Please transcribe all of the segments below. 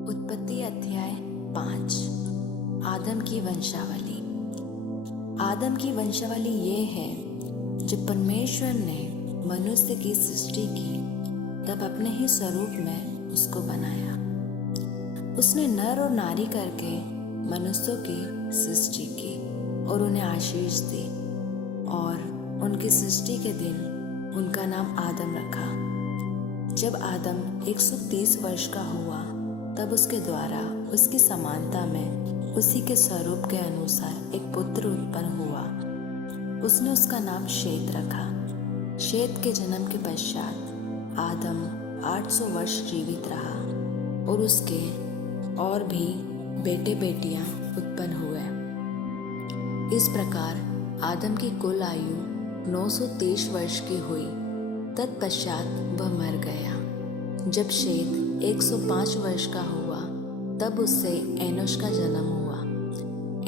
उत्पत्ति अध्याय 5। आदम की वंशावली। आदम की वंशावली ये है, जब परमेश्वर ने मनुष्य की सृष्टि की तब अपने ही स्वरूप में उसको बनाया। उसने नर और नारी करके मनुष्यों की सृष्टि की और उन्हें आशीष दी, और उनकी सृष्टि के दिन उनका नाम आदम रखा। जब आदम 130 वर्ष का हुआ तब उसके द्वारा उसकी समानता में उसी के स्वरूप के अनुसार एक पुत्र उत्पन्न हुआ। उसने उसका नाम शेत रखा। शेत के जन्म के पश्चात आदम 800 वर्ष जीवित रहा और उसके और भी बेटे बेटियां उत्पन्न हुए। इस प्रकार आदम की कुल आयु 923 वर्ष की हुई। तत्पश्चात वह मर गया। जब शेत 105 वर्ष का हुआ तब उससे एनोश का जन्म हुआ।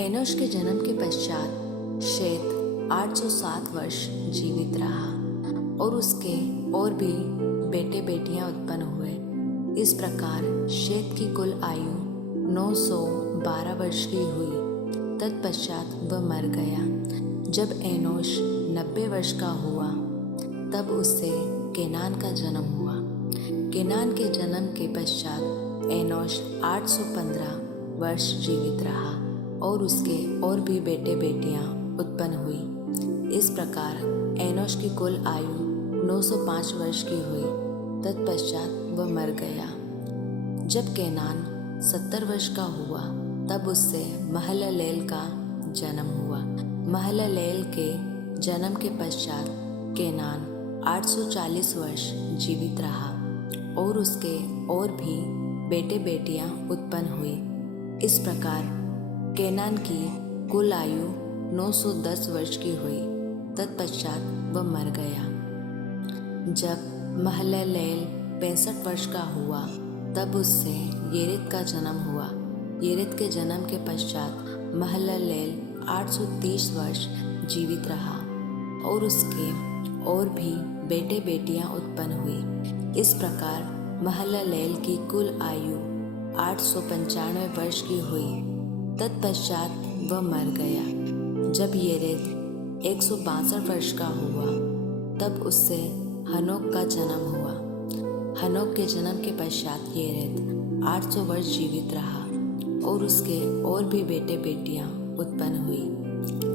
एनोश के जन्म के पश्चात शेत 807 वर्ष जीवित रहा और उसके और भी बेटे बेटियां उत्पन्न हुए। इस प्रकार शेत की कुल आयु 912 वर्ष की हुई। तत्पश्चात वह मर गया। जब एनोश 90 वर्ष का हुआ तब उससे केनान का जन्म हुआ। केनान के जन्म के पश्चात एनोश 815 वर्ष जीवित रहा और उसके और भी बेटे बेटियां उत्पन्न हुई। इस प्रकार एनोश की कुल आयु 905 वर्ष की हुई। तत्पश्चात वह मर गया। जब केनान 70 वर्ष का हुआ तब उससे महललेल का जन्म हुआ। महललेल के जन्म के पश्चात केनान 840 वर्ष जीवित रहा और उसके और भी बेटे बेटियां उत्पन्न हुई। इस प्रकार केनान की कुल आयु 910 वर्ष की हुई। तत्पश्चात वह मर गया। जब महललेल 65 वर्ष का हुआ तब उससे येरेद का जन्म हुआ। येरेद के जन्म के पश्चात महललेल 830 वर्ष जीवित रहा और उसके और भी बेटे बेटियां उत्पन्न हुई। इस प्रकार महललेल की कुल आयु 895 वर्ष की हुई। तत्पश्चात वह मर गया। जब येरेद 162 वर्ष का हुआ तब उससे हनोक का जन्म हुआ। हनोक के जन्म के पश्चात येरेद 800 वर्ष जीवित रहा और उसके और भी बेटे बेटियां उत्पन्न हुई।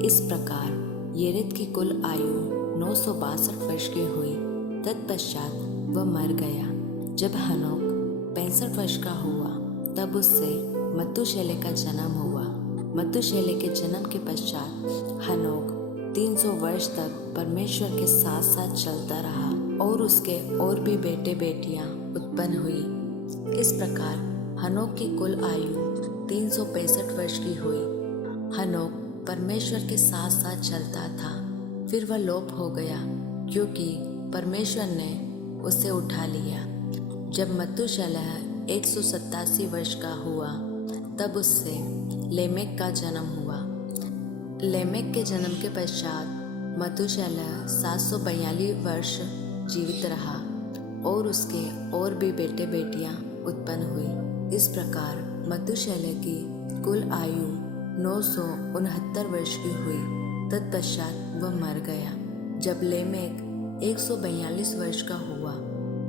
इस प्रकार येरेद की कुल आयु 962 वर्ष की हुई। तत्पश्चात वह मर गया। जब हनोक 65 वर्ष का हुआ तब उससे मतूशेलह का जन्म हुआ। मतूशेलह के जन्म के पश्चात हनोक 300 वर्ष तक परमेश्वर के साथ साथ चलता रहा और उसके और भी बेटे बेटियां उत्पन्न हुई। इस प्रकार हनोक की कुल आयु 365 वर्ष की हुई। हनोक परमेश्वर के साथ साथ चलता था, फिर वह लोप हो गया क्योंकि परमेश्वर ने उसे उठा लिया। जब मतूशेलह 187 वर्ष का हुआ तब उससे लेमेक का जन्म हुआ। लेमेक के जन्म के पश्चात मतूशेलह 742 वर्ष जीवित रहा और उसके और भी बेटे बेटियां उत्पन्न हुई। इस प्रकार मतूशेलह की कुल आयु 969 वर्ष की हुई। तत्पश्चात वह मर गया। जब लेमेक 142 वर्ष का हुआ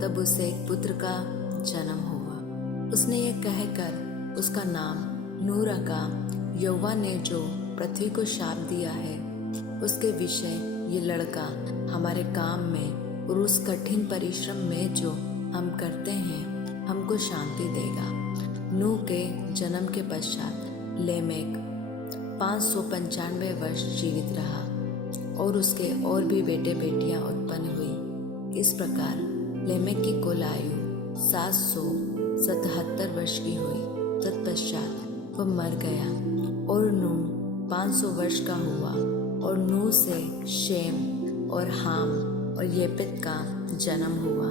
तब उसे एक पुत्र का जन्म हुआ। उसने ये कहकर उसका नाम नूह रखा, यहोवा ने जो पृथ्वी को शाप दिया है उसके विषय ये लड़का हमारे काम में और उस कठिन परिश्रम में जो हम करते हैं हमको शांति देगा। नूह के जन्म के पश्चात लेमेक 595 वर्ष जीवित रहा और उसके और भी बेटे बेटियां उत्पन्न हुई। इस प्रकार लेमेक की कुल आयु 777 वर्ष की हुई। तत्पश्चात वह मर गया और नूह 500 वर्ष का हुआ और नूह से शेम और हाम और येपेत का जन्म हुआ।